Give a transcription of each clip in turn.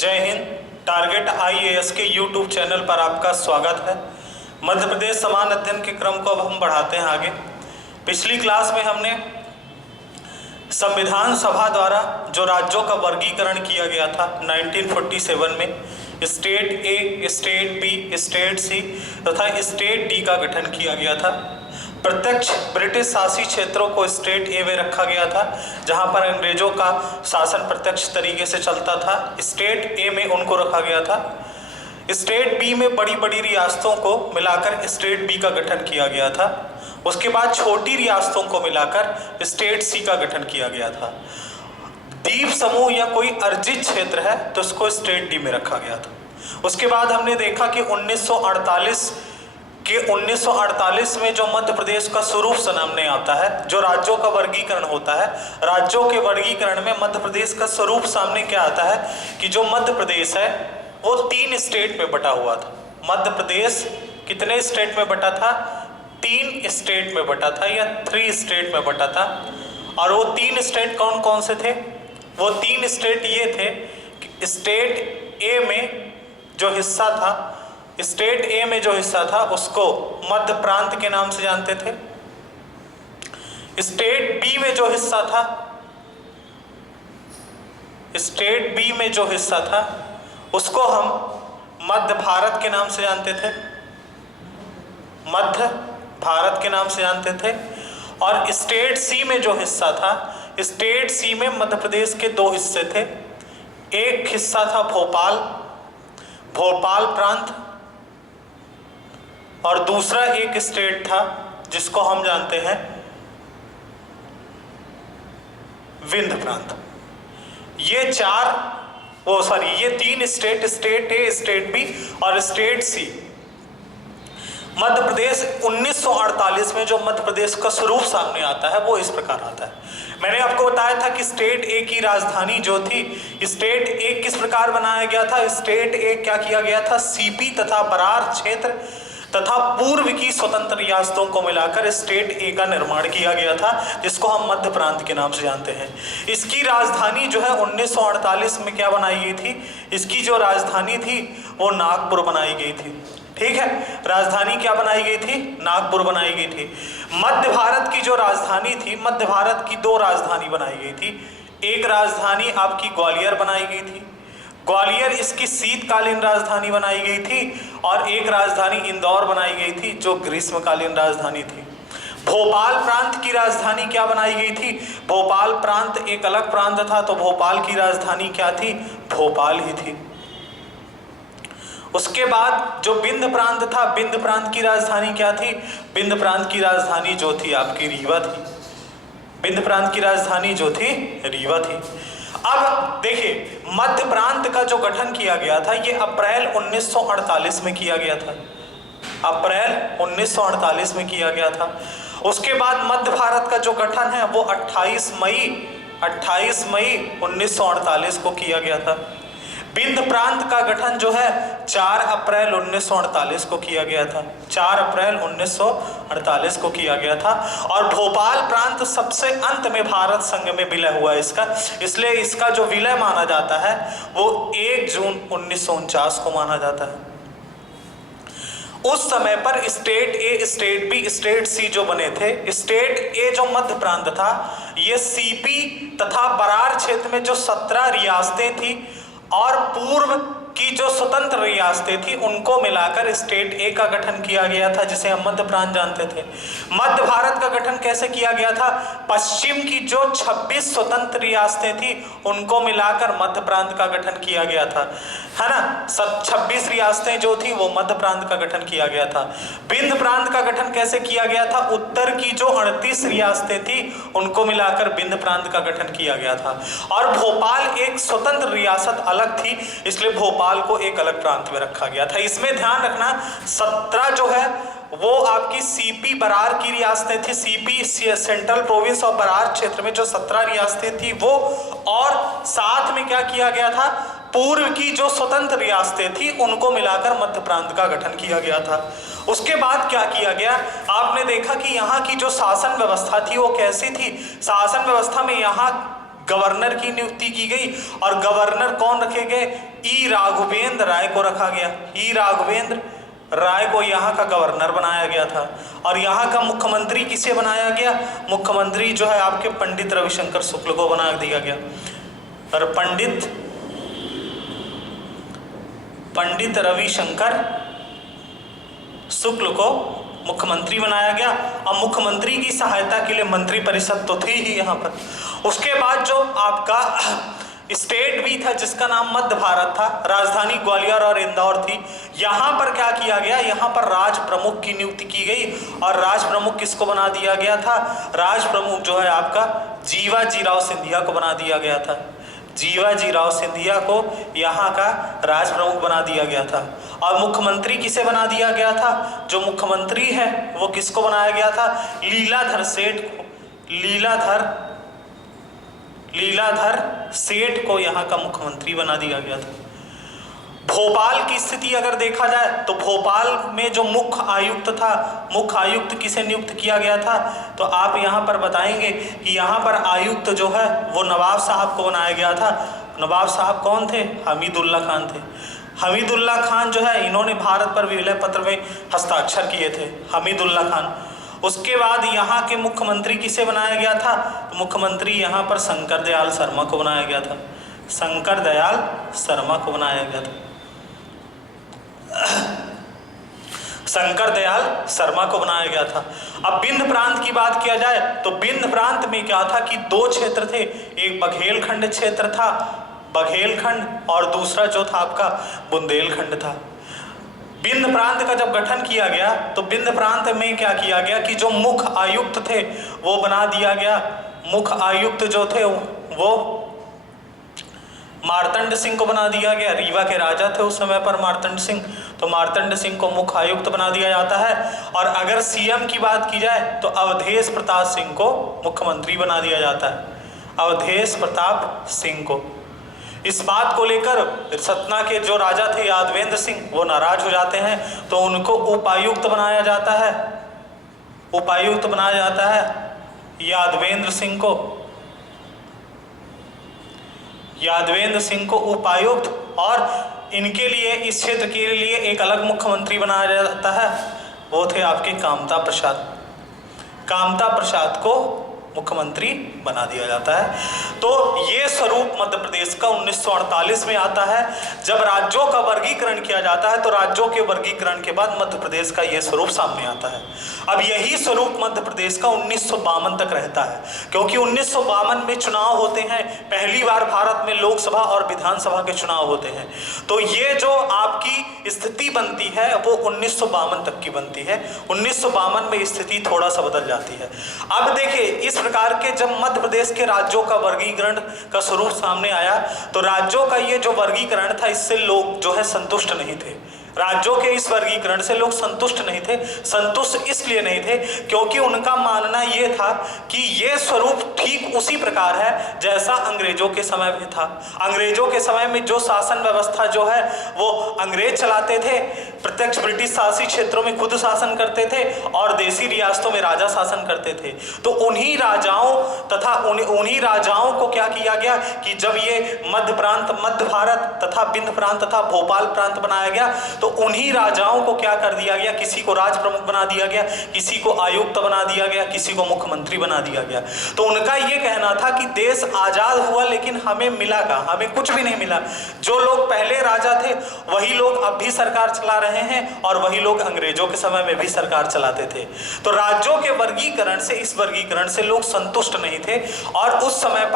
जय Hind. Target IAS के YouTube channel पर आपका स्वागत है। मध्य प्रदेश समान अध्ययन के क्रम को अब हम बढ़ाते हैं आगे। पिछली क्लास में हमने संविधान सभा द्वारा जो राज्यों का वर्गीकरण किया गया था 1947 में, state A, state B, state सी तथा स्टेट डी का गठन किया गया था। प्रत्यक्ष ब्रिटिश शासित क्षेत्रों को स्टेट ए में रखा गया था, जहां पर अंग्रेजों का शासन प्रत्यक्ष तरीके से चलता था। स्टेट ए में उनको रखा गया था। स्टेट बी में बड़ी बड़ी रियासतों को मिलाकर स्टेट बी का गठन किया गया था। उसके बाद छोटी रियासतों को मिलाकर स्टेट सी का गठन किया गया था। द्वीप समूह या कोई अर्जित क्षेत्र है तो उसको स्टेट डी में रखा गया था। उसके बाद हमने देखा कि 1948 में जो मध्य प्रदेश का स्वरूप सामने आता है, जो राज्यों का वर्गीकरण होता है, राज्यों के वर्गीकरण में मध्य प्रदेश का स्वरूप सामने क्या आता है कि जो मध्य प्रदेश है वो 3 स्टेट में बटा हुआ था। मध्य प्रदेश कितने स्टेट में बटा था? 3 स्टेट में बटा था या 3 स्टेट में बटा था। और वो 3 स्टेट कौन कौन से थे? वो 3 स्टेट ये थे कि स्टेट ए में जो हिस्सा था, स्टेट ए में जो हिस्सा था उसको मध्य प्रांत के नाम से जानते थे। स्टेट बी में जो हिस्सा था, स्टेट बी में जो हिस्सा था उसको हम मध्य भारत के नाम से जानते थे, मध्य भारत के नाम से जानते थे। और स्टेट सी में जो हिस्सा था, स्टेट सी में मध्य प्रदेश के 2 हिस्से थे। एक हिस्सा था भोपाल प्रांत, और दूसरा एक स्टेट था जिसको हम जानते हैं विंध्य प्रांत। ये 3 state, state A, state B और स्टेट सी, मध्य प्रदेश 1948 में जो मध्य प्रदेश का स्वरूप सामने आता है वो इस प्रकार आता है। मैंने आपको बताया था कि स्टेट ए की राजधानी जो थी, स्टेट ए किस प्रकार बनाया गया था? स्टेट ए क्या किया गया था? सीपी तथा बरार क्षेत्र तथा पूर्व की स्वतंत्र रियासतों को मिलाकर स्टेट ए का निर्माण किया गया था, जिसको हम मध्य प्रांत के नाम से जानते हैं। इसकी राजधानी जो है 1948 में क्या बनाई गई थी? इसकी जो राजधानी थी वो नागपुर बनाई गई थी। ठीक है, राजधानी क्या बनाई गई थी? नागपुर बनाई गई थी। मध्य भारत की जो राजधानी थी, मध्य भारत की 2 राजधानी बनाई गई थी। एक राजधानी आपकी ग्वालियर बनाई गई थी, ग्वालियर इसकी शीतकालीन राजधानी बनाई गई थी। और एक राजधानी इंदौर बनाई गई थी जो ग्रीष्मकालीन राजधानी थी। भोपाल प्रांत की राजधानी क्या बनाई गई थी? भोपाल प्रांत एक अलग प्रांत था, तो भोपाल की राजधानी क्या थी? भोपाल ही थी। उसके बाद जो विंध्य प्रांत था, विंध्य प्रांत की राजधानी क्या थी? विंध्य प्रांत की राजधानी जो थी आपकी रीवा थी। विंध्य प्रांत की राजधानी जो थी रीवा थी। अब देखिए, मध्य प्रांत का जो गठन किया गया था ये अप्रैल 1948 में किया गया था। अप्रैल 1948 में किया गया था। उसके बाद मध्य भारत का जो गठन है वो 28 मई 1948 को किया गया था। विंध्य प्रांत का गठन जो है 4 अप्रैल 1948 को किया गया था। 4 अप्रैल 1948 को किया गया था। और भोपाल प्रांत सबसे अंत में भारत संघ में विलय हुआ इसका, इसलिए इसका जो विलय माना जाता है वो 1 जून 1949 को माना जाता है। उस समय पर state A, state B, state सी जो बने थे, स्टेट ए जो मध्य प्रांत था ये सीपी तथा बरार क्षेत्र में जो 17 रियासतें थी और पूर्व की जो स्वतंत्र रियासतें थी उनको मिलाकर स्टेट ए का गठन किया गया था, जिसे हम मध्य प्रांत जानते थे। मध्य भारत का गठन कैसे किया गया था? पश्चिम की जो 26 स्वतंत्र रियासतें थी उनको मिलाकर मध्य प्रांत का गठन किया गया था, है ना। 26 रियासतें जो थी वो मध्य प्रांत का गठन किया गया था। विंध्य प्रांत का गठन कैसे किया गया था? उत्तर की जो 38 रियासतें थी उनको मिलाकर विंध्य प्रांत का गठन किया गया था। और भोपाल एक स्वतंत्र रियासत अलग थी, इसलिए भोपाल को एक अलग प्रांत में रखा गया था। इसमें ध्यान रखना 17 जो है वो आपकी सीपी बरार की रियासतें थी। सीपी सेंट्रल प्रोविंस और बरार क्षेत्र में जो 17 रियासतें थी वो, और साथ में क्या किया गया था? पूर्व की जो स्वतंत्र रियासतें थी उनको मिलाकर मध्य प्रांत का गठन किया गया था। उसके बाद क्या किया गया? आपने देखा कि यहाँ की जो शासन व्यवस्था थी वो कैसी थी? शासन व्यवस्था में यहाँ गवर्नर की नियुक्ति की गई और गवर्नर कौन रखे गए? ई राघवेंद्र राय को रखा गया। ई राघवेंद्र राय को यहाँ का गवर्नर बनाया गया था। और यहाँ का मुख्यमंत्री किसे बनाया गया? मुख्यमंत्री जो है आपके पंडित रविशंकर शुक्ल को बना दिया गया। और पंडित रविशंकर शुक्ल को मुख्यमंत्री बनाया गया। और मुख्यमंत्री की सहायता के लिए मंत्रिपरिषद तो थी ही यहाँ पर। उसके बाद जो आपका स्टेट भी था जिसका नाम मध्य भारत था, राजधानी ग्वालियर और इंदौर थी। यहाँ पर क्या किया गया? यहाँ पर राज प्रमुख की नियुक्ति की गई। और राज प्रमुख किसको बना दिया गया था? राज प्रमुख जो है आपका जीवाजीराव सिंधिया को बना दिया गया था। जीवाजीराव सिंधिया को यहाँ का राज प्रमुख बना दिया गया था। और मुख्यमंत्री किसे बना दिया गया था? जो मुख्यमंत्री है वो किसको बनाया गया था? लीलाधर सेठ को। लीलाधर सेठ को यहाँ का मुख्यमंत्री बना दिया गया था। भोपाल की स्थिति अगर देखा जाए तो भोपाल में जो मुख्य आयुक्त था, मुख्य आयुक्त किसे नियुक्त किया गया था? तो आप यहाँ पर बताएंगे कि यहाँ पर आयुक्त जो है वो नवाब साहब को बनाया गया था। नवाब साहब कौन थे? हमीदुल्ला खान थे। हमीदुल्ला खान जो है इन्होंने भारत पर विलय पत्र में हस्ताक्षर किए थे, हमीदुल्ला खान। उसके बाद यहाँ के मुख्यमंत्री किसे बनाया गया था? तो मुख्यमंत्री यहाँ पर शंकर दयाल शर्मा को बनाया गया था। शंकर दयाल शर्मा को बनाया गया था। शंकर दयाल शर्मा को बनाया गया था। अब विंध्य प्रांत की बात किया जाए तो विंध्य प्रांत में क्या था कि दो क्षेत्र थे। एक बघेलखंड क्षेत्र था, बघेलखंड, और दूसरा जो था आपका बुंदेलखंड था। विंध्य प्रांत का जब गठन किया गया तो विंध्य प्रांत में क्या किया गया कि जो मुख्य आयुक्त थे वो बना दिया गया। मुख्य आयुक्त जो थे वो मार्तंड सिंह को बना दिया गया। रीवा के राजा थे उस समय पर मार्तंड सिंह, तो मार्तंड सिंह को मुख्य आयुक्त बना दिया जाता है। और अगर सीएम की बात की जाए तो अवधेश प्रताप सिंह को मुख्यमंत्री बना दिया जाता है। अवधेश प्रताप सिंह को। इस बात को लेकर सतना के जो राजा थे यादवेंद्र सिंह, वो नाराज हो जाते हैं तो उनको उपायुक्त बनाया जाता है। उपायुक्त बनाया जाता है यादवेंद्र सिंह को उपायुक्त। और इनके लिए, इस क्षेत्र के लिए एक अलग मुख्यमंत्री बनाया जाता है, वो थे आपके कामता प्रसाद। कामता प्रसाद को मुख्यमंत्री बना दिया जाता है। तो ये स्वरूप मध्य प्रदेश का 1948 में आता है। जब राज्यों का वर्गीकरण किया जाता है तो राज्यों के वर्गीकरण के बाद मध्य प्रदेश का ये स्वरूप सामने आता है। अब यही स्वरूप मध्य प्रदेश का 1952 तक रहता है, क्योंकि 1952 में चुनाव होते हैं। पहली बार भारत में लोकसभा और विधानसभा के चुनाव होते हैं। तो ये जो आपकी स्थिति बनती है वो 1952 तक की बनती है। 1952 में स्थिति थोड़ा सा बदल जाती है। अब देखिए, इस प्रकार के जब मध्य प्रदेश के राज्यों का वर्गीकरण का स्वरूप सामने आया तो राज्यों का ये जो वर्गीकरण था इससे लोग जो है संतुष्ट नहीं थे। राज्यों के इस वर्गीकरण से लोग संतुष्ट नहीं थे। संतुष्ट इसलिए नहीं थे क्योंकि उनका मानना यह था कि यह स्वरूप ठीक उसी प्रकार है जैसा अंग्रेजों के समय में था। अंग्रेजों के समय में जो शासन व्यवस्था जो है वो अंग्रेज चलाते थे, प्रत्यक्ष ब्रिटिश शासित क्षेत्रों में खुद शासन करते थे और देसी रियासतों में राजा शासन करते थे। तो उन्हीं राजाओं को क्या किया गया कि जब ये मध्य प्रांत, मध्य भारत तथा विंध्य प्रांत तथा भोपाल प्रांत बनाया गया तो उन्हीं राजाओं को क्या कर दिया गया, किसी को राज प्रमुख बना दिया गया, किसी को आयुक्त बना दिया गया, किसी को मुख्यमंत्री बना दिया गया। तो उनका ये कहना था कि देश आजाद हुआ लेकिन हमें मिला क्या? हमें कुछ भी नहीं मिला। जो लोग पहले राजा थे वही लोग अब भी सरकार चला रहे हैं और वही लोग अंग्रेजों के समय में भी सरकार चलाते थे। तो राज्यों के वर्गीकरण से, इस वर्गीकरण से लोग संतुष्ट नहीं थे। और उस समय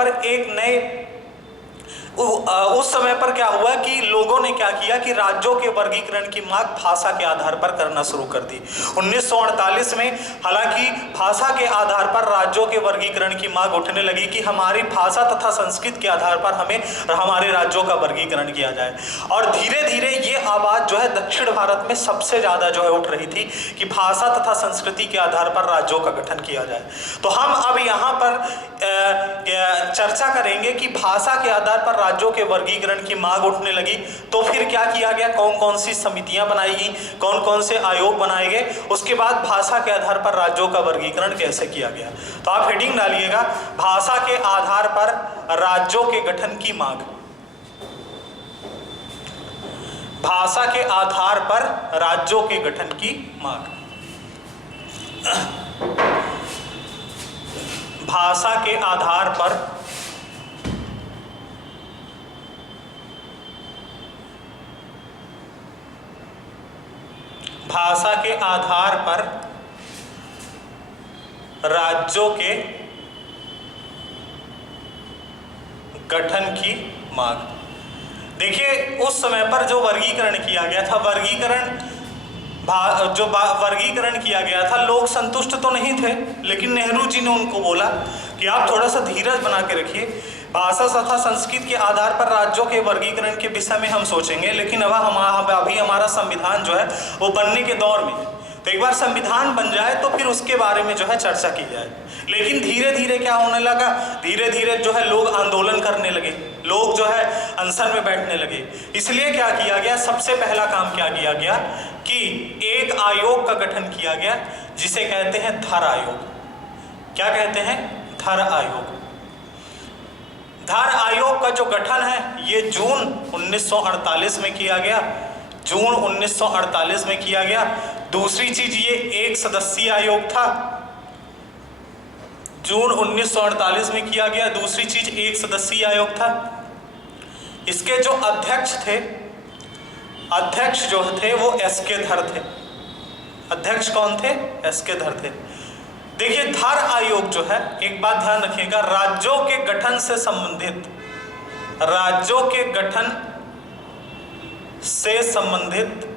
पर क्या हुआ कि लोगों ने क्या किया कि राज्यों के वर्गीकरण की मांग भाषा के आधार पर करना शुरू कर दी। 1948 में हालांकि भाषा के आधार पर राज्यों के वर्गीकरण की मांग उठने लगी कि हमारी भाषा तथा संस्कृति के आधार पर हमें हमारे राज्यों का वर्गीकरण किया जाए। और धीरे धीरे ये आवाज जो है दक्षिण भारत में सबसे ज्यादा जो है उठ रही थी कि भाषा तथा संस्कृति के आधार पर राज्यों का गठन किया जाए। तो हम अब यहाँ पर चर्चा करेंगे कि भाषा के आधार पर राज्यों के वर्गीकरण की मांग उठने लगी, तो फिर क्या किया गया, कौन कौन सी समितियां बनाई गई, कौन कौन से आयोग बनाए गए, उसके बाद भाषा के आधार पर राज्यों का वर्गीकरण कैसे किया गया। तो आप हेडिंग डालिएगा, भाषा के आधार पर राज्यों के गठन की मांग। भाषा के आधार पर राज्यों के गठन की मांग। भाषा के आधार पर राज्यों के गठन की मांग। देखिए उस समय पर जो वर्गीकरण किया गया था, वर्गीकरण किया गया था, लोग संतुष्ट तो नहीं थे, लेकिन नेहरू जी ने उनको बोला कि आप थोड़ा सा धीरज बना के रखिए, भाषा तथा संस्कृति के आधार पर राज्यों के वर्गीकरण के विषय में हम सोचेंगे, लेकिन अभी हमारा संविधान जो है वो बनने के दौर में है, तो एक बार संविधान बन जाए तो फिर उसके बारे में जो है चर्चा की जाए। लेकिन धीरे धीरे क्या होने लगा, धीरे धीरे जो है लोग आंदोलन करने लगे, लोग जो है अनशन में बैठने लगे। इसलिए क्या किया गया, सबसे पहला काम क्या किया गया कि एक आयोग का गठन किया गया जिसे कहते हैं धर आयोग। क्या कहते हैं, धर आयोग। धर आयोग का जो गठन है ये जून 1948 में किया गया, जून 1948 में किया गया। दूसरी चीज, ये एक सदस्यीय आयोग था, जून 1948 में किया गया। दूसरी चीज, एक सदस्यीय आयोग था। इसके जो अध्यक्ष थे, अध्यक्ष जो थे वो एसके धर थे। अध्यक्ष कौन थे, एसके धर थे। देखिए धर आयोग जो है, एक बात ध्यान रखिएगा, राज्यों के गठन से संबंधित, राज्यों के गठन से संबंधित,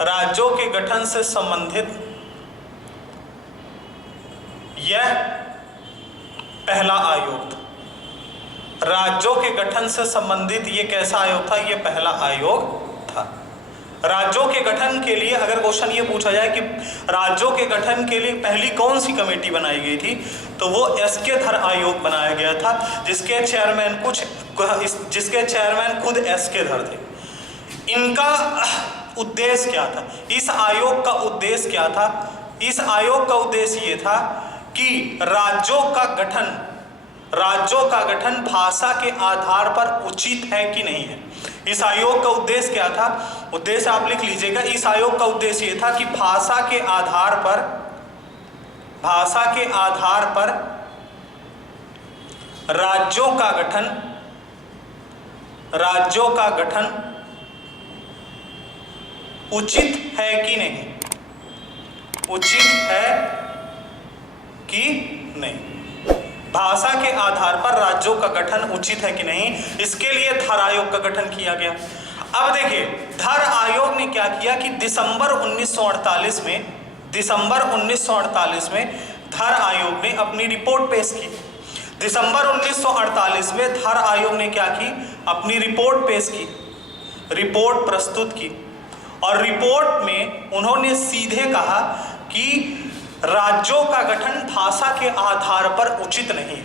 राज्यों के गठन से संबंधित यह पहला आयोग था। राज्यों के गठन से संबंधित ये कैसा आयोग था, ये पहला आयोग था। राज्यों के गठन के लिए अगर क्वेश्चन ये पूछा जाए कि राज्यों के गठन के लिए पहली कौन सी कमेटी बनाई गई थी, तो वो एसके धर आयोग बनाया गया था, जिसके चेयरमैन खुद एसके धर थे। इनका उद्देश्य क्या था, इस आयोग का उद्देश्य क्या था, इस आयोग का उद्देश्य ये था कि राज्यों का गठन भाषा के आधार पर उचित है कि नहीं है। इस आयोग का उद्देश्य क्या था, उद्देश्य आप लिख लीजिएगा। इस आयोग का उद्देश्य ये था कि भाषा के आधार पर राज्यों का गठन उचित है कि नहीं, उचित है कि नहीं। भाषा के आधार पर राज्यों का गठन उचित है कि नहीं, इसके लिए धर आयोग का गठन किया गया। अब देखिए धर आयोग ने क्या किया कि दिसंबर 1948 में धर आयोग ने अपनी रिपोर्ट पेश की। दिसंबर 1948 में धर आयोग ने क्या की, अपनी रिपोर्ट पेश की, रिपोर्ट प्रस्तुत की, और रिपोर्ट में उन्होंने सीधे कहा कि राज्यों का गठन भाषा के आधार पर उचित नहीं है।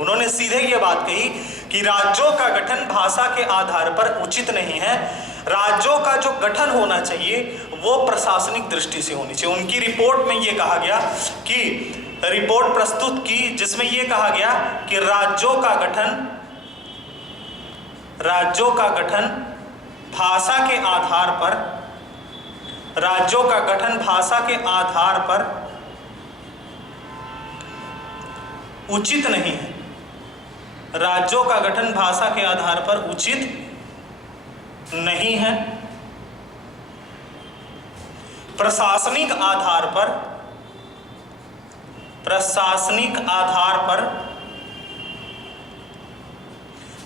उन्होंने सीधे ये बात कही कि राज्यों का गठन भाषा के आधार पर उचित नहीं है। राज्यों का जो गठन होना चाहिए वो प्रशासनिक दृष्टि से होनी चाहिए। उनकी रिपोर्ट में ये कहा गया कि रिपोर्ट प्रस्तुत की जिसमें ये कहा गया कि राज्यों का गठन भाषा के आधार पर, राज्यों का गठन भाषा के आधार पर उचित नहीं है। राज्यों का गठन भाषा के आधार पर उचित नहीं है। प्रशासनिक आधार पर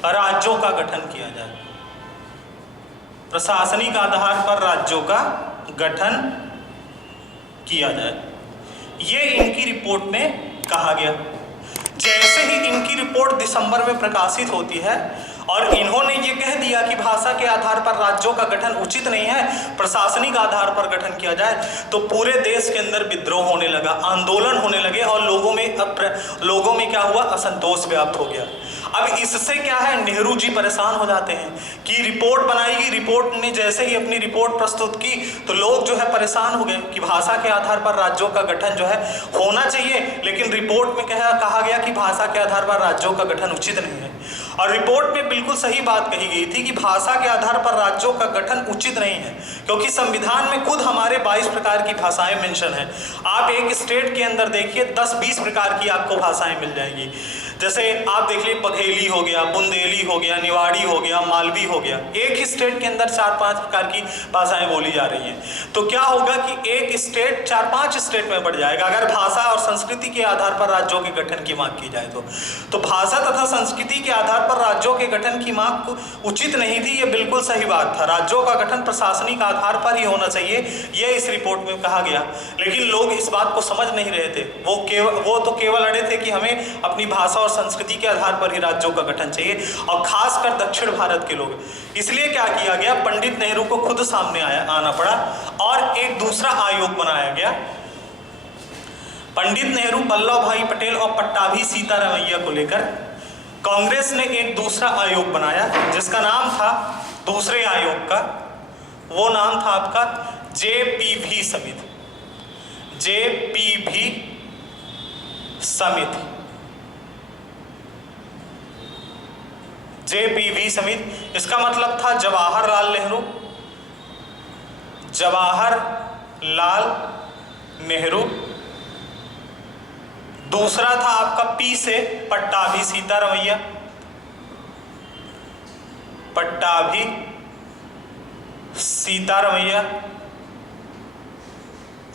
राज्यों का गठन किया जाए। प्रशासनिक आधार पर राज्यों का गठन किया जाए, ये इनकी रिपोर्ट में कहा गया। जैसे ही इनकी रिपोर्ट दिसंबर में प्रकाशित होती है और इन्होंने ये कह दिया कि भाषा के आधार पर राज्यों का गठन उचित नहीं है, प्रशासनिक आधार पर गठन किया जाए, तो पूरे देश के अंदर विद्रोह होने लगा, आंदोलन होने लगे और लोगों में क्या हुआ, असंतोष व्याप्त हो गया। अब इससे क्या है, नेहरू जी परेशान हो जाते हैं कि रिपोर्ट बनाई गई, रिपोर्ट ने जैसे ही अपनी रिपोर्ट प्रस्तुत की तो लोग जो है परेशान हो गए कि भाषा के आधार पर राज्यों का गठन जो है होना चाहिए, लेकिन रिपोर्ट में कहा गया कि भाषा के आधार पर राज्यों का गठन उचित नहीं है। और रिपोर्ट में बिल्कुल सही बात कही गई थी कि भाषा के आधार पर राज्यों का गठन उचित नहीं है, क्योंकि संविधान में खुद हमारे 22 प्रकार की भाषाएं मेंशन है। आप एक स्टेट के अंदर देखिए 10-20 प्रकार की आपको भाषाएं मिल जाएंगी। जैसे आप देख लीजिए बघेली हो गया, बुंदेली हो गया, निवाड़ी हो गया, मालवी हो गया, एक ही स्टेट के अंदर 4-5 प्रकार की भाषाएं बोली जा रही हैं। तो क्या होगा कि एक स्टेट 4-5 स्टेट में बढ़ जाएगा अगर भाषा और संस्कृति के आधार पर राज्यों के गठन की मांग की जाए तो भाषा तथा संस्कृति के आधार पर राज्यों के गठन की मांग उचित नहीं थी, ये बिल्कुल सही बात था। राज्यों का गठन प्रशासनिक आधार पर ही होना चाहिए, यह इस रिपोर्ट में कहा गया। लेकिन लोग इस बात को समझ नहीं रहे थे, वो तो केवल अड़े थे कि हमें अपनी भाषा और संस्कृति के आधार पर ही राज्यों का गठन चाहिए, और खासकर दक्षिण भारत के लोग। इसलिए क्या किया गया, पंडित नेहरू को खुद सामने आना पड़ा और एक दूसरा आयोग बनाया गया। पंडित नेहरू, वल्लभ भाई पटेल और पट्टाभी सीतारामैया को लेकर कांग्रेस ने एक दूसरा आयोग बनाया जिसका नाम था, दूसरे आयोग का वो नाम था आपका JPV समिति। JPV समिति, JPV समिति, इसका मतलब था जवाहरलाल नेहरू, जवाहरलाल नेहरू। दूसरा था आपका P से पट्टाभी सीतारामैया, पट्टाभी सीतारामैया,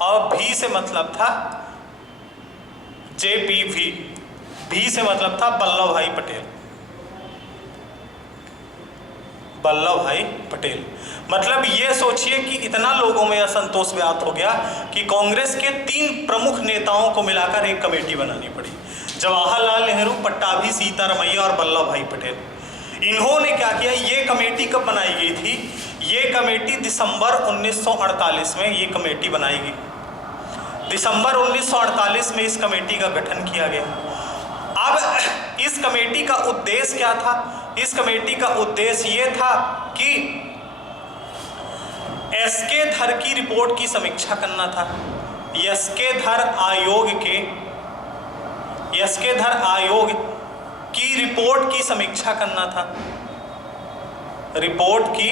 और V से मतलब था JPV, V से मतलब था वल्लभ भाई पटेल, वल्लभ भाई पटेल। मतलब ये सोचिए कि इतना लोगों में असंतोष व्याप्त हो गया कि कांग्रेस के 3 प्रमुख नेताओं को मिलाकर एक कमेटी बनानी पड़ी, जवाहरलाल नेहरू, पट्टाभी सीतारामैया और वल्लभ भाई पटेल। इन्होंने क्या किया, ये कमेटी कब बनाई गई थी, ये कमेटी दिसंबर 1948 में ये कमेटी बनाई गई। दिसंबर 1948 में इस कमेटी का गठन किया गया। अब इस कमेटी का उद्देश्य क्या था, इस कमेटी का उद्देश्य ये था कि एसके धर की रिपोर्ट की समीक्षा करना था। एसके धर आयोग की रिपोर्ट की समीक्षा करना था, रिपोर्ट की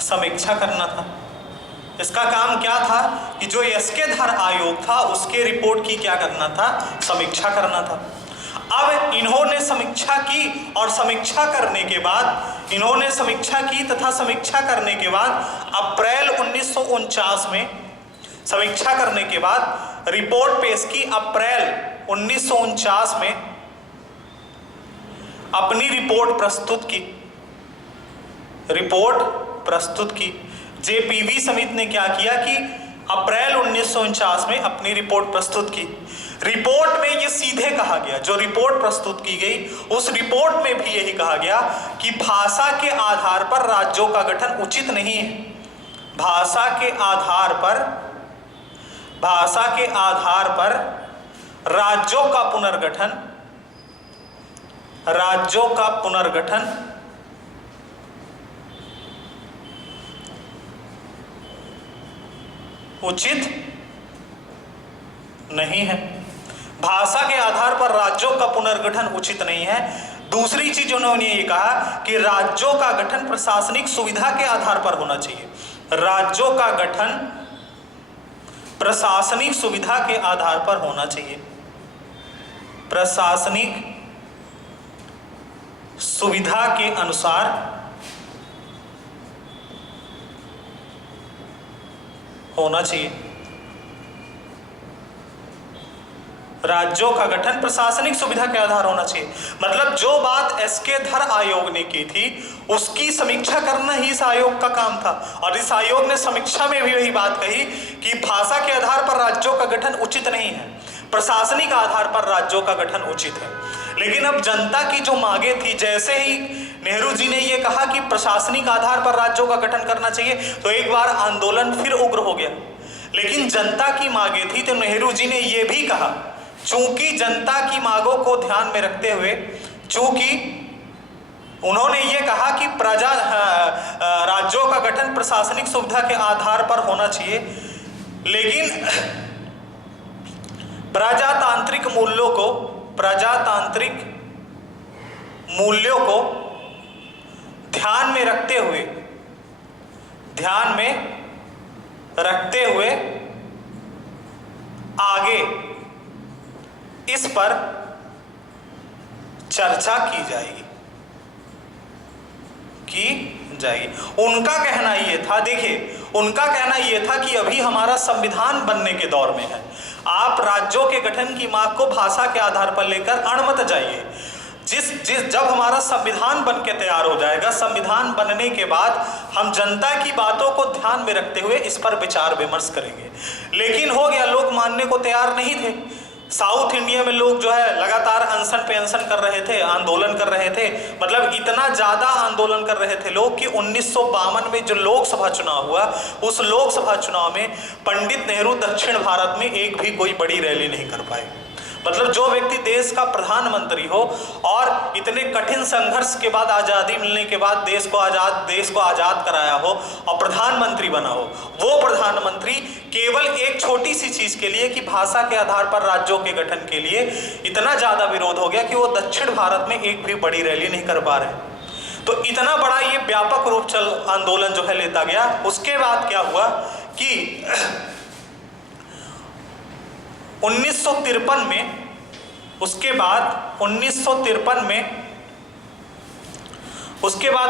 समीक्षा करना था। इसका काम क्या था कि जो एसके धर आयोग था उसके रिपोर्ट की क्या करना था, समीक्षा करना था। अब इन्होंने समीक्षा की और समीक्षा करने के बाद, इन्होंने समीक्षा की तथा समीक्षा करने के बाद अप्रैल 1949 में समीक्षा करने के बाद रिपोर्ट पेश की। अप्रैल 1949 में अपनी रिपोर्ट प्रस्तुत की। JPV समिति ने क्या किया कि अप्रैल 1949 में अपनी रिपोर्ट प्रस्तुत की। रिपोर्ट में ये सीधे कहा गया, जो रिपोर्ट प्रस्तुत की गई उस रिपोर्ट में भी यही कहा गया कि भाषा के आधार पर राज्यों का गठन उचित नहीं है। भाषा के आधार पर राज्यों का पुनर्गठन उचित नहीं है। भाषा के आधार पर राज्यों का पुनर्गठन उचित नहीं है। दूसरी चीज उन्होंने ये कहा कि राज्यों का गठन प्रशासनिक सुविधा के आधार पर होना चाहिए। राज्यों का गठन प्रशासनिक सुविधा के आधार पर होना चाहिए, प्रशासनिक सुविधा के अनुसार होना चाहिए। राज्यों का गठन प्रशासनिक सुविधा के आधार होना चाहिए, मतलब जो बात एसके धर आयोग ने की थी उसकी समीक्षा करना ही इस आयोग का काम था। और इस आयोग ने समीक्षा में भी वही बात कही कि भाषा के आधार पर राज्यों का गठन उचित नहीं है। प्रशासनिक आधार पर राज्यों का गठन उचित है। लेकिन अब जनता की जो मांगे थी, जैसे ही नेहरू जी ने ये कहा कि प्रशासनिक आधार पर राज्यों का गठन करना चाहिए, तो एक बार आंदोलन फिर उग्र हो गया। लेकिन जनता की मांगे थी तो नेहरू जी ने ये भी कहा, चूंकि जनता की मांगों को ध्यान में रखते हुए, चूंकि उन्होंने ये कहा कि प्रजा राज्यों का गठन प्रशासनिक सुविधा के आधार पर होना चाहिए, लेकिन प्रजातांत्रिक मूल्यों को ध्यान में रखते हुए आगे इस पर चर्चा की जाएगी। उनका कहना ये था, देखिए उनका कहना ये था कि अभी हमारा संविधान बनने के दौर में है, आप राज्यों के गठन की मांग को भाषा के आधार पर लेकर अड़ मत जाइए। जब हमारा संविधान बन के तैयार हो जाएगा, संविधान बनने के बाद हम जनता की बातों को ध्यान में रखते हुए इस पर विचार विमर्श करेंगे। लेकिन हो गया, लोग मानने को तैयार नहीं थे। साउथ इंडिया में लोग जो है लगातार अनशन पे अनशन कर रहे थे, आंदोलन कर रहे थे, मतलब इतना ज़्यादा आंदोलन कर रहे थे लोग कि 1952 में जो लोकसभा चुनाव हुआ, उस लोकसभा चुनाव में पंडित नेहरू दक्षिण भारत में एक भी कोई बड़ी रैली नहीं कर पाए। मतलब जो व्यक्ति देश का प्रधानमंत्री हो और इतने कठिन संघर्ष के बाद, आज़ादी मिलने के बाद देश को आज़ाद कराया हो और प्रधानमंत्री बना हो, वो प्रधानमंत्री केवल एक छोटी सी चीज के लिए कि भाषा के आधार पर राज्यों के गठन के लिए इतना ज्यादा विरोध हो गया कि वो दक्षिण भारत में एक भी बड़ी रैली नहीं कर पा रहे। तो इतना बड़ा ये व्यापक रूप आंदोलन जो है लेता गया। उसके बाद क्या हुआ कि 1953 में, उसके बाद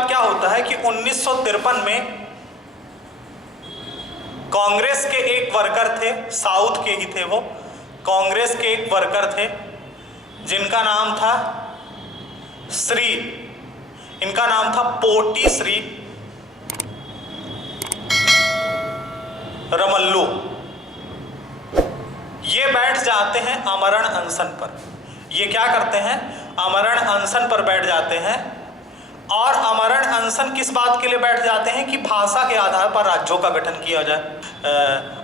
क्या होता है कि 1953 में कांग्रेस के एक वर्कर थे, साउथ के ही थे वो, कांग्रेस के एक वर्कर थे जिनका नाम था पोटी श्री रमल्लू। ये बैठ जाते हैं आमरण अनशन पर। ये क्या करते हैं? आमरण अनशन पर बैठ जाते हैं। और आमरण अनशन किस बात के लिए बैठ जाते हैं? कि भाषा के आधार पर राज्यों का गठन किया जाए।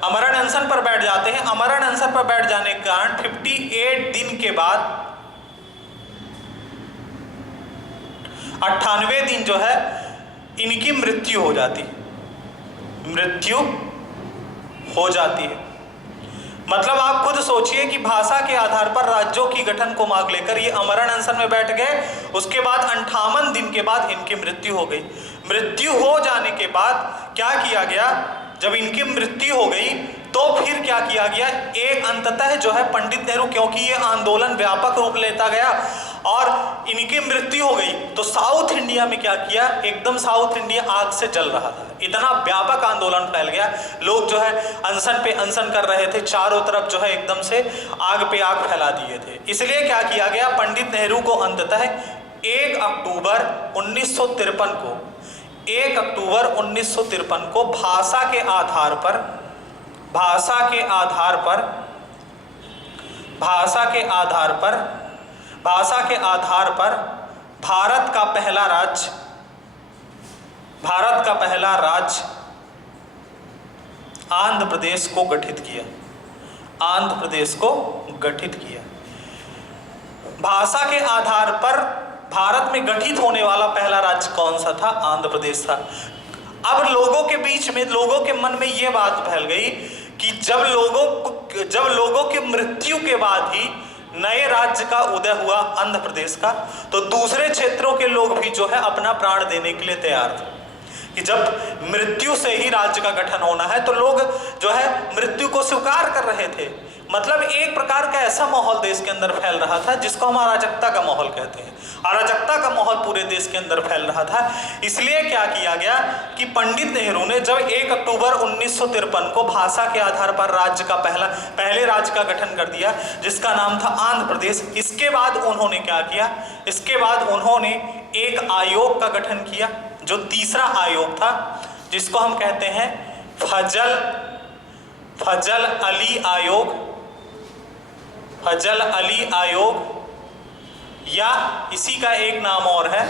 आमरण अनशन पर बैठ जाते हैं। आमरण अनशन पर बैठ जाने के कारण 58 दिन के बाद 98वें दिन जो है इनकी मृत्यु हो जाती है। मतलब आप खुद सोचिए कि भाषा के आधार पर राज्यों की गठन को मांग लेकर ये आमरण अनशन में बैठ गए। उसके बाद 58 दिन के बाद इनकी मृत्यु हो गई। मृत्यु हो जाने के बाद क्या किया गया? जब इनकी मृत्यु हो गई तो फिर क्या किया गया? एक अंततः जो है पंडित नेहरू, क्योंकि ये आंदोलन व्यापक रूप लेता गया और इनकी मृत्यु हो गई, तो साउथ इंडिया में क्या किया? एकदम साउथ इंडिया आग से जल रहा था। इतना व्यापक आंदोलन फैल गया, लोग जो है अनशन पे अनशन कर रहे थे, चारों तरफ जो है एकदम से आग पे आग फैला दिए थे। इसलिए क्या किया गया? पंडित नेहरू को अंततः 1 अक्टूबर 1953 को भाषा के आधार पर भारत का पहला राज्य आंध्र प्रदेश को गठित किया। भाषा के आधार पर भारत में गठित होने वाला पहला राज्य कौन सा था? आंध्र प्रदेश था। अब लोगों के बीच में, लोगों के मन में यह बात फैल गई कि जब लोगों की मृत्यु के बाद ही नए राज्य का उदय हुआ आंध्र प्रदेश का, तो दूसरे क्षेत्रों के लोग भी जो है अपना प्राण देने के लिए तैयार थे कि जब मृत्यु से ही राज्य का गठन होना है, तो लोग जो है मृत्यु को स्वीकार कर रहे थे। मतलब एक प्रकार का ऐसा माहौल देश के अंदर फैल रहा था जिसको हम अराजकता का माहौल कहते हैं। अराजकता का माहौल पूरे देश के अंदर फैल रहा था। इसलिए क्या किया गया कि पंडित नेहरू ने जब 1 अक्टूबर 1953 को भाषा के आधार पर राज्य का पहले राज्य का गठन कर दिया, जिसका नाम था आंध्र प्रदेश। इसके बाद उन्होंने क्या किया? इसके बाद उन्होंने एक आयोग का गठन किया, जो तीसरा आयोग था, जिसको हम कहते हैं फजल अली आयोग। फजल अली आयोग, या इसी का एक नाम और है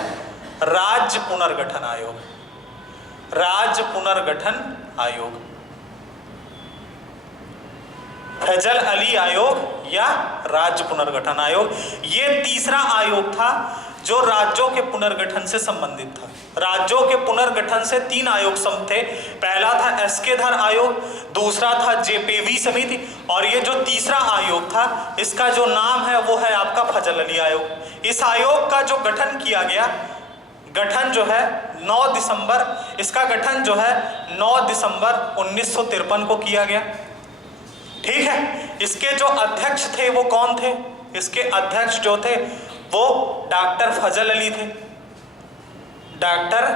राज्य पुनर्गठन आयोग। राज्य पुनर्गठन आयोग, फजल अली आयोग या राज्य पुनर्गठन आयोग। ये तीसरा आयोग था जो राज्यों के पुनर्गठन से संबंधित था। राज्यों के पुनर्गठन से 3 आयोग थे। पहला था एसके धर आयोग, दूसरा था जेपेवी समिति, और ये जो तीसरा आयोग था इसका जो नाम है वो है आपका फजल अली आयोग। इस आयोग का जो गठन किया गया, गठन जो है 9 दिसंबर, इसका गठन जो है 9 दिसंबर 1953 को किया गया। ठीक है, इसके जो अध्यक्ष थे वो कौन थे? इसके अध्यक्ष जो थे वो डॉक्टर फजल अली थे, डॉक्टर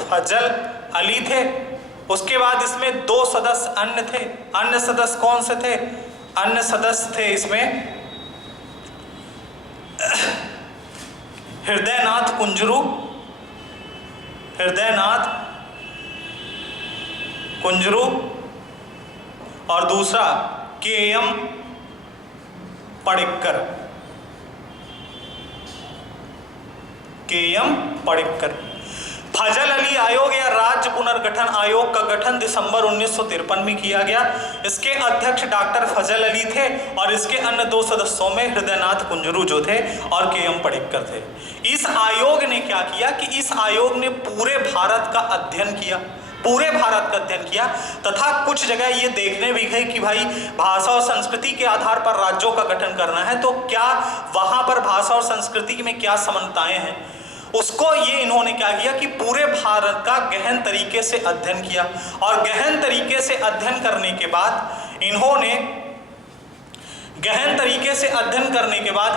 फजल अली थे। उसके बाद इसमें 2 सदस्य अन्य थे। अन्य सदस्य कौन से थे? अन्य सदस्य थे इसमें हृदयनाथ कुंजरू, हृदयनाथ कुंजरू, और दूसरा के.एम. पडिक्कर, के.एम. पडिक्कर। फजल अली आयोग या राज्य पुनर्गठन आयोग का गठन दिसंबर 1953 में किया गया। इसके अध्यक्ष डॉक्टर फजल अली थे और इसके अन्य 2 सदस्यों में हृदयनाथ कुंजरू जो थे और के.एम. पडिक्कर थे। इस आयोग ने क्या किया कि इस आयोग ने पूरे भारत का अध्ययन किया, पूरे भारत का अध्ययन किया, तथा कुछ जगह ये देखने भी गए कि भाई भाषा और संस्कृति के आधार पर राज्यों का गठन करना है तो क्या वहां पर भाषा और संस्कृति में क्या समानताएं हैं, उसको ये इन्होंने क्या किया कि पूरे भारत का गहन तरीके से अध्ययन किया। और गहन तरीके से अध्ययन करने के बाद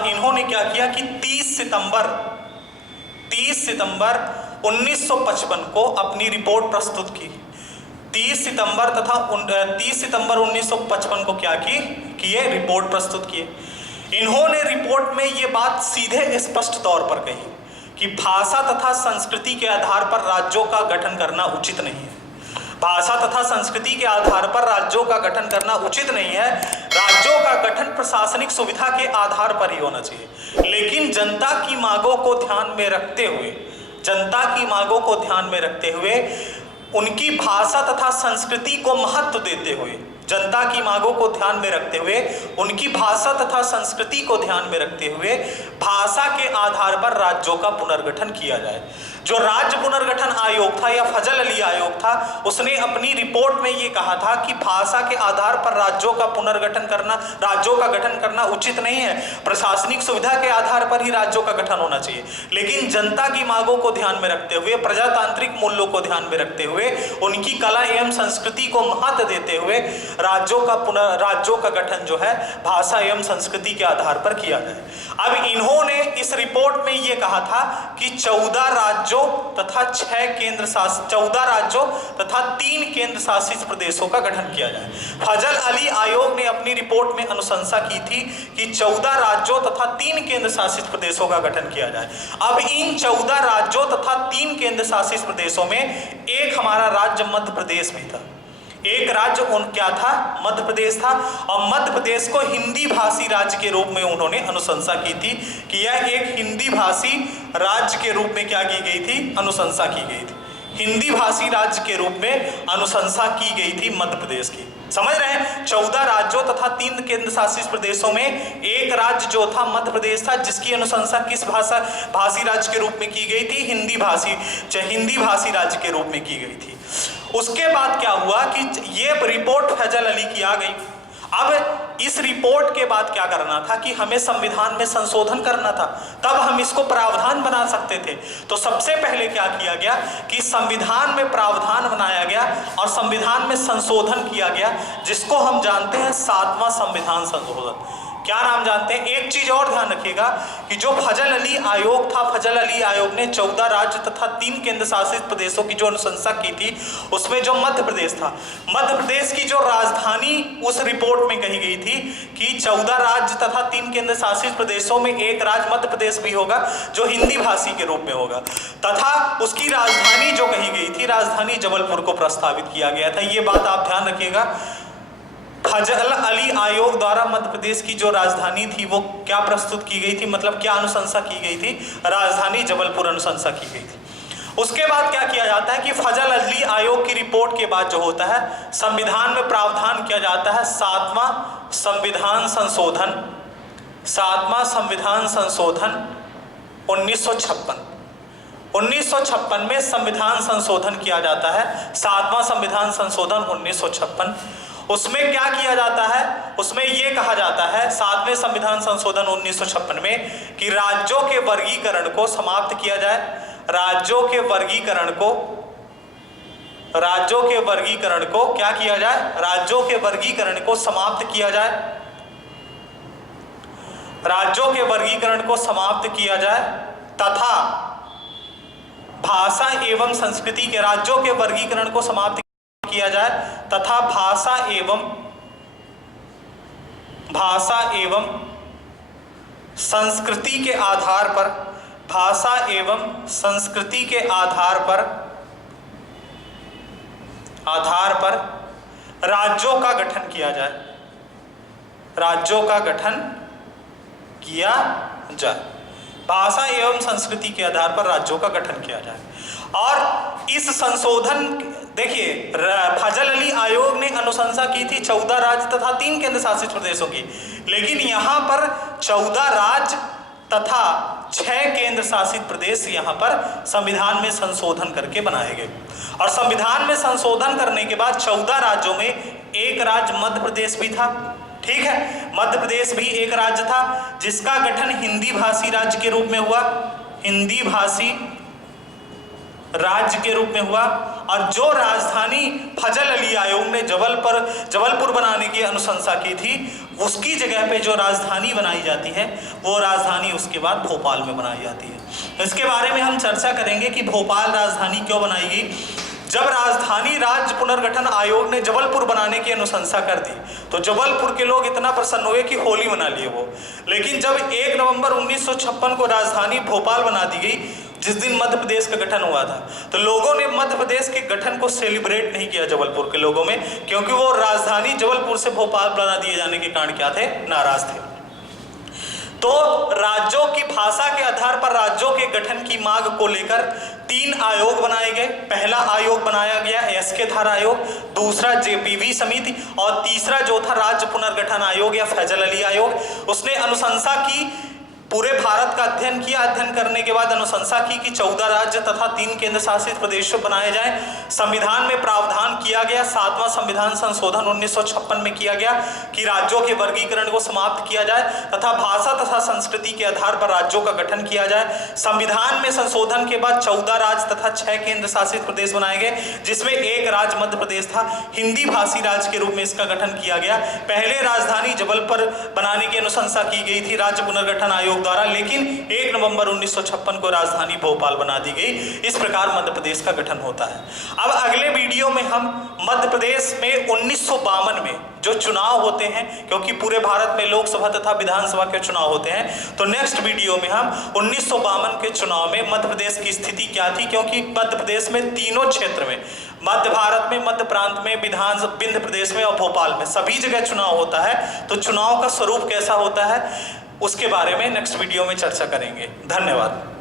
इन्होंने क्या किया कि 30 सितंबर 1955 को अपनी रिपोर्ट प्रस्तुत की। 30 सितंबर 1955 को क्या किए रिपोर्ट प्रस्तुत किए। इन्होंने रिपोर्ट में ये बात सीधे स्पष्ट तौर पर कही कि भाषा तथा संस्कृति के आधार पर राज्यों का गठन करना उचित नहीं है। भाषा तथा संस्कृति के आधार पर राज्यों का गठन करना उचित नहीं है। राज्यों का गठन प्रशासनिक सुविधा के आधार पर ही होना चाहिए, लेकिन जनता की मांगों को ध्यान में रखते हुए उनकी भाषा तथा संस्कृति को महत्व देते हुए, जनता की मांगों को ध्यान में रखते हुए, उनकी भाषा तथा संस्कृति को ध्यान में रखते हुए भाषा के आधार पर राज्यों का पुनर्गठन किया जाए। जो राज्य पुनर्गठन आयोग था या फजल अली आयोग था, उसने अपनी रिपोर्ट में ये कहा था कि भाषा के आधार पर राज्यों का गठन करना उचित नहीं है, प्रशासनिक सुविधा के आधार पर ही राज्यों का गठन होना चाहिए। लेकिन जनता की मांगों को ध्यान में रखते हुए, प्रजातांत्रिक मूल्यों को ध्यान में रखते हुए, उनकी कला एवं संस्कृति को महत्व देते हुए राज्यों का गठन जो है भाषा एवं संस्कृति के आधार पर किया जाए। अब इन्होंने इस रिपोर्ट में यह कहा था कि 14 राज्यों तथा 14 राज्यों तथा 3 केंद्र शासित प्रदेशों का गठन किया जाए। फजल अली आयोग ने अपनी रिपोर्ट में अनुशंसा की थी कि 14 राज्यों तथा 3 केंद्र शासित प्रदेशों का गठन किया जाए। अब इन 14 राज्यों तथा 3 केंद्र शासित प्रदेशों में एक हमारा राज्य मध्य प्रदेश भी था। एक राज्य क्या था? मध्य प्रदेश था। और मध्य प्रदेश को हिंदी भाषी राज्य के रूप में उन्होंने अनुशंसा की थी कि यह एक हिंदी भाषी राज्य के रूप में क्या की गई थी? अनुशंसा की गई थी। हिंदी भाषी राज्य के रूप में अनुशंसा की गई थी मध्य प्रदेश की। समझ रहे हैं? 14 राज्यों तथा 3 केंद्र शासित प्रदेशों में एक राज्य जो था मध्य प्रदेश था, जिसकी अनुशंसा किस भाषी राज्य के रूप में की गई थी? हिंदी भाषी राज्य के रूप में की गई थी। उसके बाद क्या हुआ कि ये रिपोर्ट फजल अली की आ गई। अब इस रिपोर्ट के बाद क्या करना था कि हमें संविधान में संशोधन करना था, तब हम इसको प्रावधान बना सकते थे। तो सबसे पहले क्या किया गया कि संविधान में प्रावधान बनाया गया और संविधान में संशोधन किया गया, जिसको हम जानते हैं 7वां संविधान संशोधन। क्या नाम जानते हैं? एक चीज और ध्यान रखिएगा कि जो फजल अली आयोग था, फजल अली आयोग ने 14 राज्य तथा 3 केंद्र शासित प्रदेशों की जो अनुशंसा की थी, उसमें जो मध्य प्रदेश था, मध्य प्रदेश की जो राजधानी उस रिपोर्ट में कही गई थी कि 14 राज्य तथा 3 केंद्र शासित प्रदेशों में एक राज्य मध्य प्रदेश भी होगा जो हिंदी भाषी के रूप में होगा, तथा उसकी राजधानी जो कही गई थी, राजधानी जबलपुर को प्रस्तावित किया गया था। ये बात आप ध्यान रखिएगा। फजल अली आयोग द्वारा मध्य प्रदेश की जो राजधानी थी वो क्या प्रस्तुत की गई थी, मतलब क्या अनुशंसा की गई थी, राजधानी जबलपुर अनुशंसा की गई थी। उसके बाद क्या किया जाता है कि फजल अली आयोग की रिपोर्ट के बाद जो होता है संविधान में प्रावधान किया जाता है 7वां संविधान संशोधन 1956। 1956 में संविधान संशोधन किया जाता है, 7वां संविधान संशोधन 1956। उसमें क्या किया जाता है, उसमें यह कहा जाता है 7वें संविधान संशोधन 1956 में कि राज्यों के वर्गीकरण को समाप्त किया जाए, राज्यों के वर्गीकरण को क्या किया जाए, राज्यों के वर्गीकरण को समाप्त किया जाए, राज्यों के वर्गीकरण को समाप्त किया जाए तथा भाषा एवं संस्कृति के राज्यों के वर्गीकरण को समाप्त किया जाए तथा भाषा एवं संस्कृति के आधार पर राज्यों का गठन किया जाए, भाषा एवं संस्कृति के आधार पर राज्यों का गठन किया जाए। और इस संशोधन, देखिए फजल अली आयोग ने अनुशंसा की थी 14 राज्य तथा 3 केंद्र शासित प्रदेशों की, लेकिन यहां पर 14 राज्य तथा 6 केंद्र शासित प्रदेश यहां पर संविधान में संशोधन करके बनाए गए। और संविधान में संशोधन करने के बाद 14 राज्यों में एक राज्य मध्य प्रदेश भी था, ठीक है, मध्य प्रदेश भी एक राज्य था जिसका गठन हिंदी भाषी राज्य के रूप में हुआ, हिंदी भाषी राज्य के रूप में हुआ। और जो राजधानी फजल अली आयोग ने जबलपुर बनाने की अनुशंसा की थी, उसकी जगह पे जो राजधानी बनाई जाती है वो राजधानी उसके बाद भोपाल में बनाई जाती है। इसके बारे में हम चर्चा करेंगे कि भोपाल राजधानी क्यों बनाई गई। जब राजधानी राज्य पुनर्गठन आयोग ने जबलपुर बनाने की अनुशंसा कर दी तो जबलपुर के लोग इतना प्रसन्न हुए कि होली मना लिए वो। लेकिन जब 1 नवंबर 1956 को राजधानी भोपाल बना दी गई, जिस दिन मध्य प्रदेश का गठन हुआ था, तो लोगों ने मध्य प्रदेश के गठन को सेलिब्रेट नहीं किया जबलपुर के लोगों में, क्योंकि वो राजधानी जबलपुर से भोपाल बना दिए जाने के कारण क्या थे, नाराज थे। तो राज्यों की भाषा के आधार पर राज्यों के गठन की मांग को लेकर 3 आयोग बनाए गए। पहला आयोग बनाया गया एस.के. धार आयोग, दूसरा जे.पी.वी. समिति और तीसरा जो था राज्य पुनर्गठन आयोग या फजल अली आयोग। उसने अनुशंसा की, पूरे भारत का अध्ययन किया, अध्ययन करने के बाद अनुशंसा की कि 14 राज्य तथा 3 केंद्र शासित प्रदेश बनाए जाएं। संविधान में प्रावधान किया गया, 7वां संविधान संशोधन 1956 में किया गया कि राज्यों के वर्गीकरण को समाप्त किया जाए तथा भाषा तथा संस्कृति के आधार पर राज्यों का गठन किया जाए। संविधान में संशोधन के बाद 14 राज्य तथा 6 केंद्र शासित प्रदेश बनाए गए, जिसमें एक राज्य मध्य प्रदेश था। हिंदी भाषी राज्य के रूप में इसका गठन किया गया। पहले राजधानी जबलपुर बनाने की अनुशंसा की गई थी राज्य पुनर्गठन आयोग द्वारा, लेकिन 1 नवंबर 1956 को राजधानी भोपाल बना दी गई। इस प्रकार मध्य प्रदेश का गठन होता है। अब अगले वीडियो में हम मध्य प्रदेश में 1952 में जो चुनाव होते हैं, क्योंकि पूरे भारत में लोकसभा तथा विधानसभा के चुनाव होते हैं, तो नेक्स्ट वीडियो में हम 1952 के चुनाव में मध्य प्रदेश की स्थिति क्या थी, क्योंकि मध्य प्रदेश में तीनों क्षेत्र में, मध्य भारत में, मध्य प्रांत में, विंध्य प्रदेश में और भोपाल में सभी जगह चुनाव होता है, तो चुनाव का स्वरूप कैसा होता है उसके बारे में नेक्स्ट वीडियो में चर्चा करेंगे। धन्यवाद।